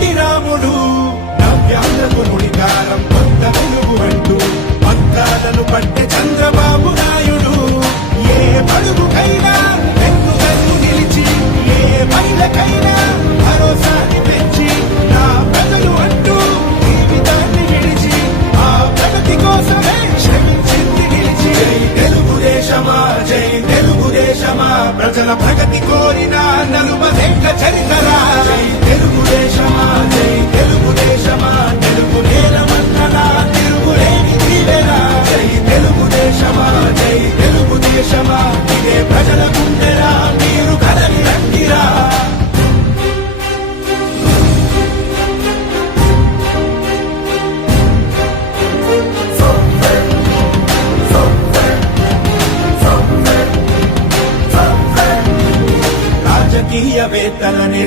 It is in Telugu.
పొట్టి రాముడు నవ్యాంధ్రకు నుడికారం కొత్త వెలుగు అంటూ పక్కాలను పట్టె చంద్రబాబు నాయుడు ఏ పడుగుకైనా వెన్ను నిలిచి ఏ మహిళకైనా భరోసాని పెంచి నా ప్రజలు అంటూ జీవితాన్ని విడిచి ఆ ప్రగతి కోసమే శ్రమించింది నిలిచి జై తెలుగుదేశమా జై తెలుగుదేశమా ప్రజల ప్రగతి కోరిన 40 చరితరా జై తెలుగుదేశమా జై తెలుగుదేశమా తెలుగు నేలమన్ననా తిరుగులేని దీవెనా జై తెలుగుదేశమా జై తెలుగుదేశమా ఇదే ప్రజల గుండెరా మీరు కదలి రండిరా రాజకీయవేత్తలనే